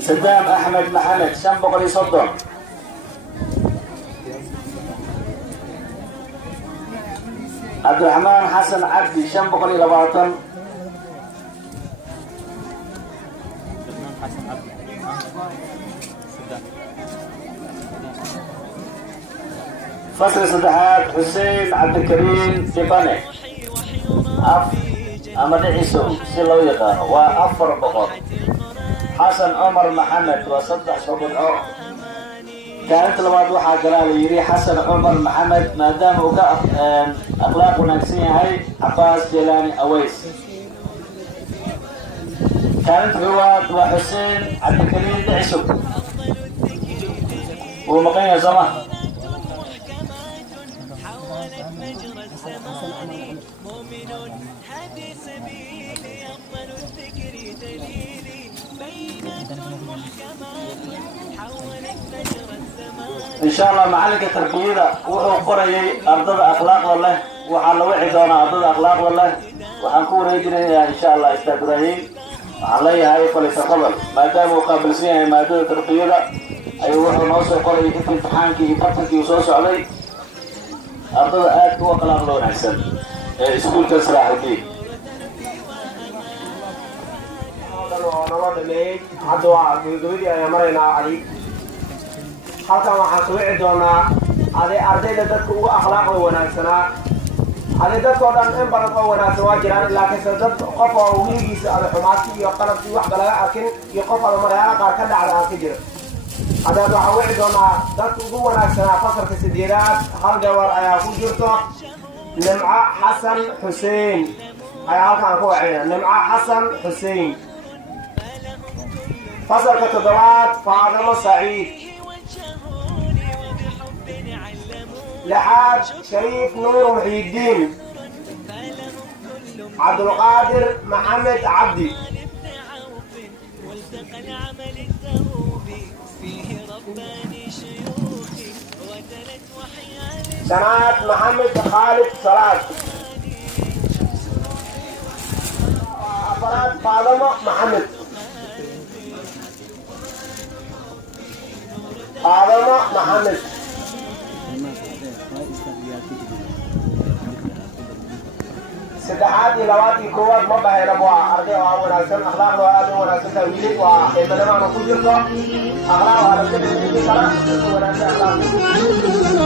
سدام أحمد محمد شام بقري صدر عبد الرحمن حسن عبدي شام بقري لباطن فصل صدحات حسين عبد الكريم جباني أمر عيسو سلو يقان وأفر بقر حسن عمر محمد وصدح صبر عمر كانت لبعض واحد قال يري حسن عمر محمد ما دام وقع أخلاق ونفسية هاي عباس جيلاني أويس كانت رواد وحسين عبد الكريم دعسو ومقيم زمان إن شاء الله معلقة تربية وحو قرية أرض أخلاق والله وحال وحي دونا أرض أخلاق والله وحنكون هيجرين إن شاء الله أستاذ إبراهيم علي هاي فليتقبل ما دام وقابل سنة مادة تربية أي وحو نوصل قرية في امتحانك يفتحك يوصوص علي أرض آت وقلق لون أحسن سكول كسراح الدين hadda waa gabagabadii ayaan maraynaa cali halkan waxaan ku wici doonaa ardayda dadka ugu akhlaaqda wanaagsanaa dadka oo dhan in badan oo wanaagsan waa jiraan laakiinse dad qof oo wiilgiisa ada xumaadkii iyo qalabkii waxba laga arkin iyo qof ada maryaala qaar ka dhacda aan ka jiro haddaad waxaan wici doonaa dadka ugu wanaagsanaa fasalka sideedaad hal gabar ayaa ku jirto nimco xasan xuseen ayaa halkan ku wacina nimco xasan xuseen فصل كتدوات فاطمة سعيد لحاج شريف نور محي الدين عبد القادر محمد عبدي سنات محمد خالد صلاة أفراد فاطمة محمد فاطمة محمد سدحات لواتي كواد ما بهنا بوا أرجع وناسن أخلاق وهذا وناسن توليد وإذا ما نقول أخلاق وهذا كذا كلام وناسن أخلاق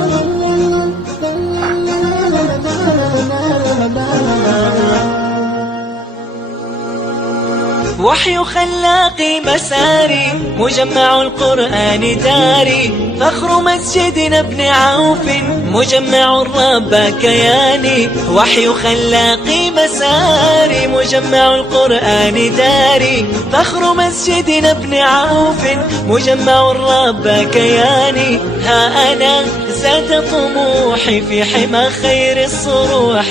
وحي خلاقي مساري مجمع القرآن داري فخر مسجدنا ابن عوف مجمع الرب كياني وحي خلاقي مساري مجمع القرآن داري فخر مسجدنا ابن عوف مجمع الرب كياني ها أنا زاد طموحي في حمى خير الصروح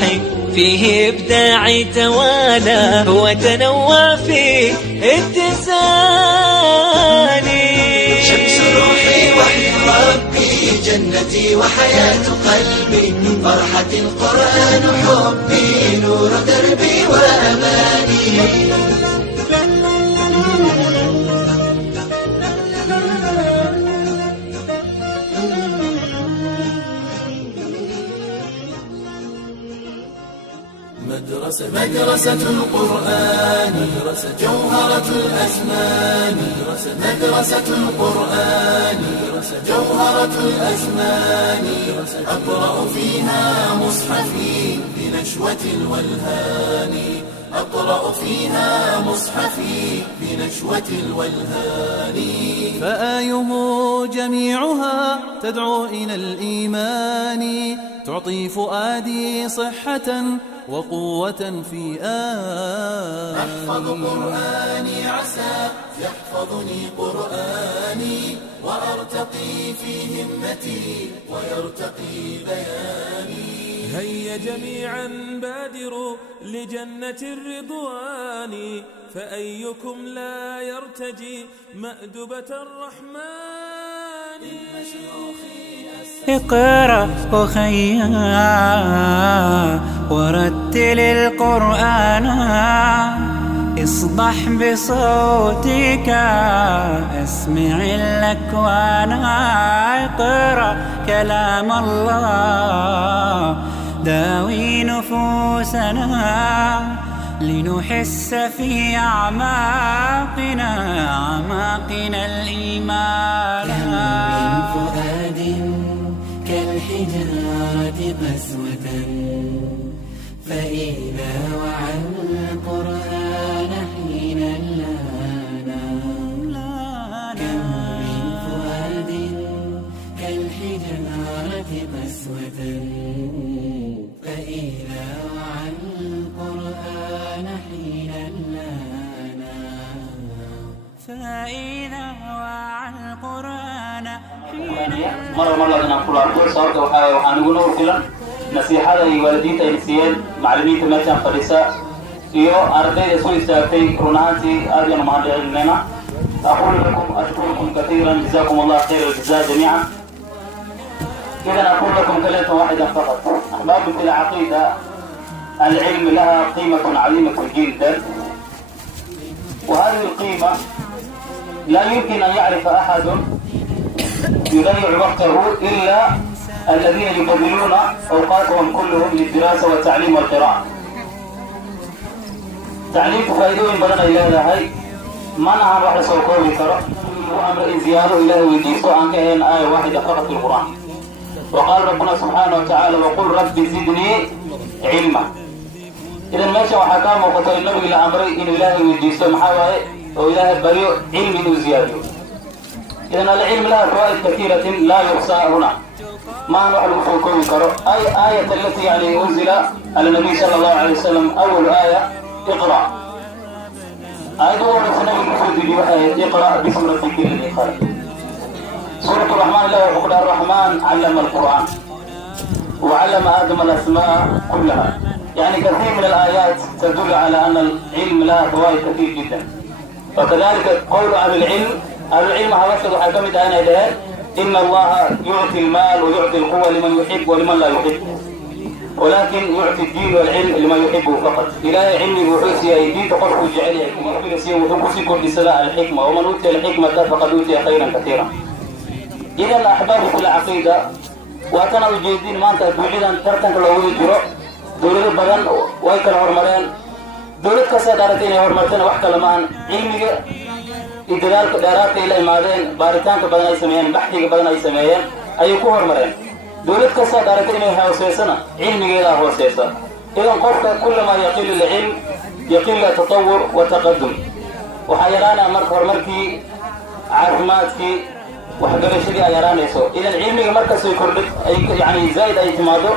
فيه إبداعي توالى وتنوع في اتزاني شمس روحي وحي ربي جنتي وحياة قلبي فرحة القرآن حبي نور دربي وأماني مدرسة القرآن جوهرة الأزمان مدرسة القرآن جوهرة الأزمان أقرأ فيها مصحفي بنشوة الولهان أقرأ فيها مصحفي بنشوة الولهان فآيه جميعها تدعو إلى الإيمان تعطي فؤادي صحة وقوة في أحفظ قرآني عسى يحفظني قرآني وأرتقي في همتي ويرتقي بياني هيا جميعا بادروا لجنة الرضوان فأيكم لا يرتجي مأدبة الرحمن اقرأ أخيا ورتل القرآن اصبح بصوتك اسمع الأكوان اقرأ كلام الله داوي نفوسنا لنحس في أعماقنا الإيمان من فؤاد كالحجارة قسوة فإذا وعى القرآن حينا لانا كم من فؤاد كالحجارة قسوة فإذا وعى القرآن حينا لانا فإذا وعى القرآن مرة أنا أقول أرجو صارت وحنا نقول نقول نصيحة لوالدين تيسير معلمين تمشي فريسة iyo ardayda soo istaagtay runaatii aad iyo mahad celinayna أقول لكم أشكركم كثيرا جزاكم الله خير الجزاء جميعا إذا أقول لكم كلمة واحدة فقط أحبابي في العقيدة العلم لها قيمة عظيمة جدا وهذه القيمة لا يمكن أن يعرف أحد يضيع وقته إلا الذين يبذلون أوقاتهم كلهم للدراسة والتعليم والقراءة. تعليم فائدوين بدنا إلى هاي ما نعم واحد سوكو بكرة وأمر زيادة إلى وديسو عنك هين آية واحدة فقط في القرآن. وقال ربنا سبحانه وتعالى وقل رب زدني علما. إذا ماشى وحكام وقتل النبي إلى أمري إن إلهي وديسو محاوى وإلهي بريء علم وزيادة. إذا العلم لها فوائد كثيرة لا يحصى هنا. ما نروح لفوكم كرو أي آية التي يعني أنزل على النبي صلى الله عليه وسلم أول آية اقرأ. آية أول سنة المفروض اقرأ باسم ربك الذي خلق. سورة الرحمن الله يقول الرحمن علم القرآن وعلم آدم الأسماء كلها. يعني كثير من الآيات تدل على أن العلم له فوائد كثير جدا. وكذلك قول أهل العلم هوسد حكمت أنا إليه إن الله يعطي المال ويعطي القوة لمن يحب ولمن لا يحب ولكن يعطي الدين والعلم لمن يحبه فقط. إلهي علمي وحوسي أيدي تقرح جعلي يقول سيء وحكوسي كل سلاء الحكمة ومن أوتي الحكمة فقد أوتي خيرا كثيرا. إذا الأحباب في العقيدة وأتنا الجيدين ما أنت بعيدا تركن لو يجرو دولة بدن ويكل هرمرين دولة كسادارتين هرمرتين وحكى لمان علمي إدلالك دارات إلى إمادين بارتانك بدن أي سميين بحثك بدن أي سميين أيكو هرمرين دولة كسادارتين هي وسيسنا علمي إلى هو سيسا. إذا قفت كلما يقل العلم يقل التطور والتقدم وحيرانا مركي عارفماتك وحقل الشريعة يرانا يسو. إذا العلم مركز يكردك يعني زايد أي تمادو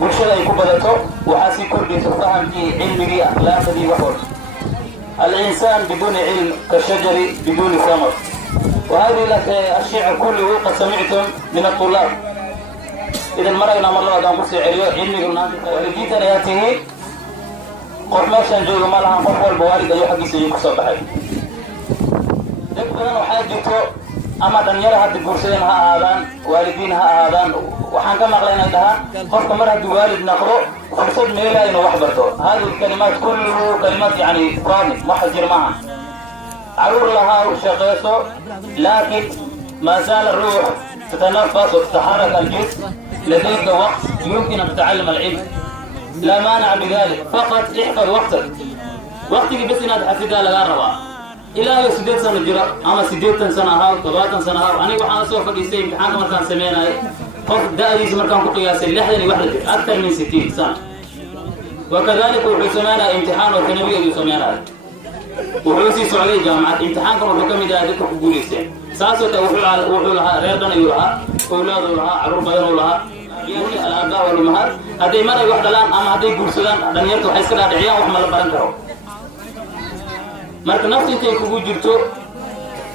برشد أي كبدته وحاسي كردي سفهم في علمي أخلاقي وحور. الإنسان بدون علم كالشجر بدون ثمر. وهذه الشعر كله قد سمعتم من الطلاب. إذا مرينا مرة دام قصي علمي قلنا ولديت نياته قرمشان جوج مالها قفوا البوارد أيها حقي سيكو صباحي. دكتورنا وحاجته أما دنيا هاد الجرسين هذان والدين هذان وحن كما قلنا لها قف مرة والد نقرأ فرصد ميلا إنه وحبته. هذه الكلمات كله كلمات يعني فاضي ما حجر معها عرور لها وشقيته لكن ما زال الروح تتنفس وتتحرك الجسم لديك وقت يمكن أن تتعلم العلم. لا مانع بذلك، فقط احفظ وقتك. وقتك بس إنها تحفظها لغا ربا إلى 6 سنة جرى أما 6 سنة هاو 7 سنة هاو أنا وحنا سوف فديسي امتحان مركان سمينا قف دائري مركان قياسي لحدني وحدة أكثر من 60 سنة. وكذلك وحسمانا امتحان وكنبي يسمينا وحوسي سعودي جامعة امتحان كانوا بكم إذا ذكر بوليسين ساسة وحولها رياضنا يولها أولاد ولها عروب يولها يعني الآباء والأمهات هذه مرة واحدة الآن أما هذه بورسلان دنيرته حيصير أدعياء وحمل برنكروا marka nafta intay kugu jirto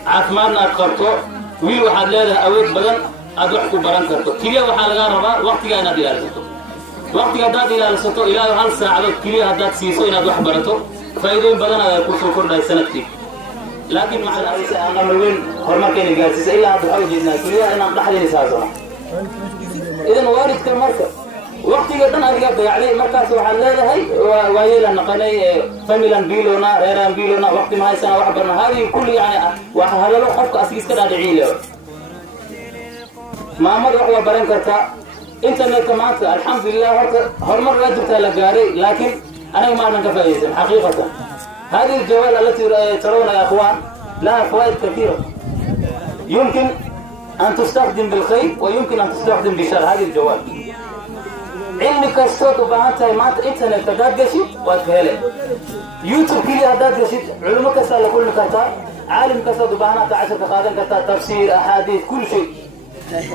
caafimaadna aad qabto wiil waxaad leedahay awood badan aad wax ku baran karto kaliya waxaa laga rabaa waqtiga inaad ilaalisato waqtiga haddaad ilaalisato ilaa hal saacadood kaliya haddaad siiso inaad wax barato faa'iidooyin badan ayaa ku soo kordhay sanadkii laakiin maxaa aysa aan amalweyn horumarkeena gaarsiisa ilaa hadda waxaa ujeednaa kaliya inaan dhaxdayni saasano idan waalidka marka waqtiga dhan adiga dayacday markaas waxaad leedahay waayeela naqanay familan biilona reeraan biilona waqti ma haysana wax barna hadii kulli yani waxa hadalo qofka asiga iska dhaadhiciyo maamada wax baran kartaa internetka maanta alxamdulillah horta horumar waa jirtaa la gaaray laakiin anaga ma aanan ka faa'iideysan xaqiiqatan هذه الجوال التي ترون يا اخوان لها فوائد كثيره يمكن ان تستخدم بالخير ويمكن ان تستخدم بشر هذه الجوال علمك الصوت وبعدها مات انترنت تداد قشيت واتفهله يوتيوب كلي هداد قشيت علمك سال كل كتا عالم كسد وبعدها 10 قادم كتا تفسير احاديث كل شيء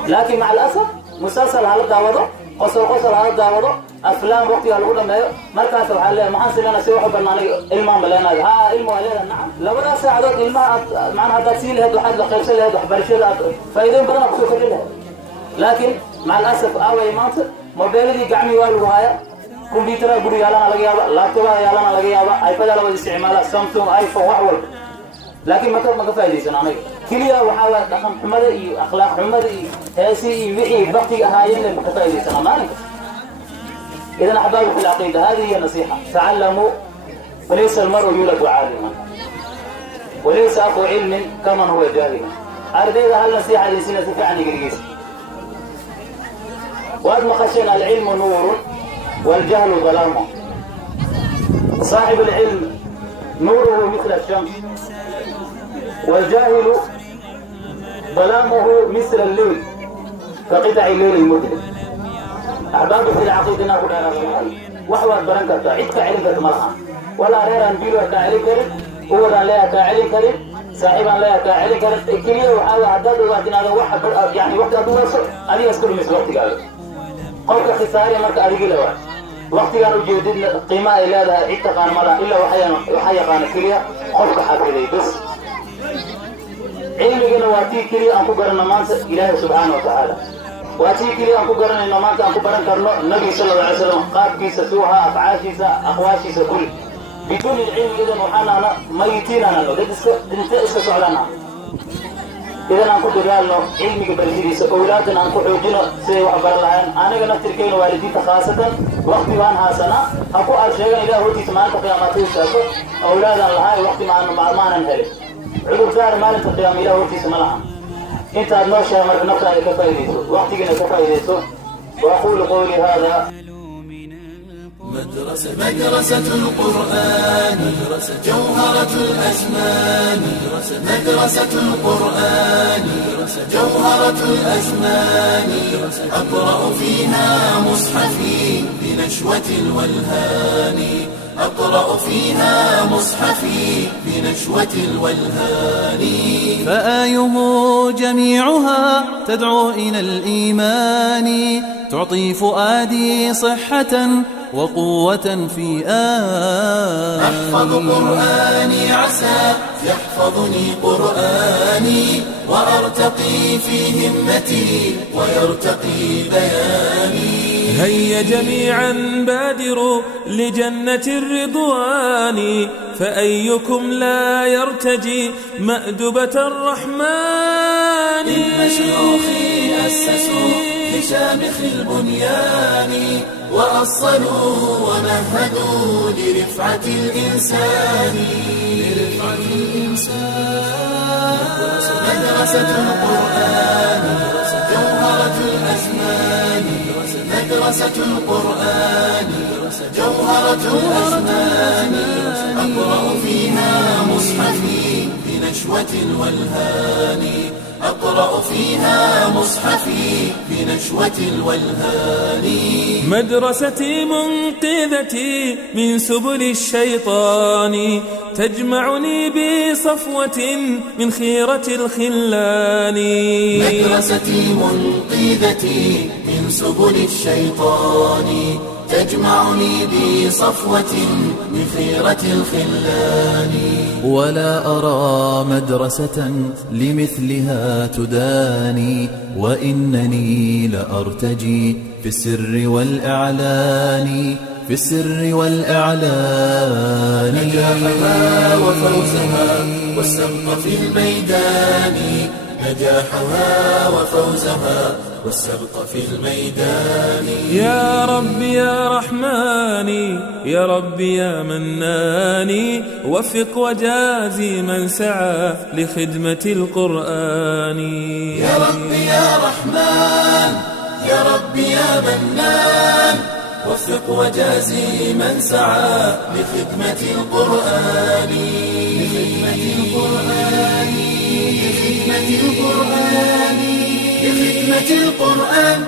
لكن مع الاسف مسلسل هذا داوده قصر هذا داوده افلام وقتها لو دمايو markaas waxa leeyahay maxaan silana si wax barnaamij ilmaan baleena ilmo leeyahay nacam labada saacadood ilmaha macna hada si leeyahay waxa la qaybsan leeyahay waxbarashada faa'iido badan ku soo kordhinay laakiin مع الاسف away maanta mobiladi gacmi waa lagu haya computer guri yaalana laga yaaba laptop yaalana laga yaaba iPad la wada isticmaala Samsung iPhone wax walba laakiin ma ka faa'iideysan anaga kaliya waxa la dhaqan xumada iyo akhlaaq xumada iyo heesi iyo wixii waqtiga ahaayeen ma ka faa'iideysan maalinka إذا أحبابي في العقيدة هذه هي نصيحة تعلموا وليس المرء يولد عالما وليس أخو علم كمن هو جاهلا أرديد هالنصيحة اللي سنة تفعني قريس وقد ما خشينا العلم نور والجهل ظلامه صاحب العلم نوره مثل الشمس والجاهل ظلامه مثل الليل كقطع الليل المظلم أحبابي في العقيدة نقول أنا وحوات برنكة عدك عليك ملها ولا ريران بيلو كعلي كريم أولا لها كعلي كريم صاحبا لها كعلي كريم الكلية وحاول عداد وقتنا هذا واحد يعني وقت أدو وصل أنا أذكر مثل وقت قال قولك خساري مرك أريق لها وقت كانوا جيدين قيمة إلى هذا عدك قان ملا إلا وحيا قان الكلية قولك حق لي بس علمي قلنا واتي كلية أنكو قرنا مانس إلهي سبحانه وتعالى واتي كلي أنكو قرن إنه ما أنكو قرن كرنو النبي صلى الله عليه وسلم قاب كيس سوها أفعاشيس أخواشيس كل بدون العلم إذا وحنا ميتين أنا لو انت استسعلنا إذا أنكو قرن علمي قبل جديس أولادنا أنكو حوجنا سيو عبر العين أنا قلنا تركين والدي خاصة وقت وانها سنة أكو أشياء إذا هو تسمعك قيامته سأكو أولادنا لهاي وقت ما ننهلي عدو دار مال القيام إذا هو تسمعها انت نوشا مرة نقطة كفايدته وقتك كفايدته واقول قولي هذا مدرسة القرآن جوهرة الأزمان مدرسة القرآن جوهرة الأزمان أقرأ فيها مصحفي بنشوة الولهان أقرأ فيها مصحفي بنشوة الولهان فآيه جميعها تدعو إلى الإيمان تعطي فؤادي صحة وقوة في أحفظ قرآني عسى يحفظني قرآني وأرتقي في همتي ويرتقي بياني هيا جميعا بادروا لجنة الرضوان فأيكم لا يرتجي مأدبة الرحمن إن شيوخي أسسوا لشامخ البنيان وأصلوا ومهدوا لرفعة الإنسان مدرسة القرآن جوهرة الأزمان مدرسة مدرسة القرآن جوهرة الأزمان أقرأ فيها مصحفي بنشوة الولهان أقرأ فيها مصحفي بنشوة الولهان مدرستي منقذتي من سبل الشيطان تجمعني بصفوة من خيرة الخلان مدرستي منقذتي من سبل الشيطان تجمعني بصفوة من خيرة الخلان ولا أرى مدرسة لمثلها تداني وإنني لأرتجي في السر والإعلان في السر والإعلان نجاحها وفوزها والسبق في الميدان نجاحها وفوزها والسبق في الميدان يا رب يا رحماني يا رب يا مناني وفق وجازي من سعى لخدمة القرآن يا رب يا رحمن يا رب يا منان وفق وجازي من سعى لخدمة القرآن لخدمة القرآن لخدمة القرآن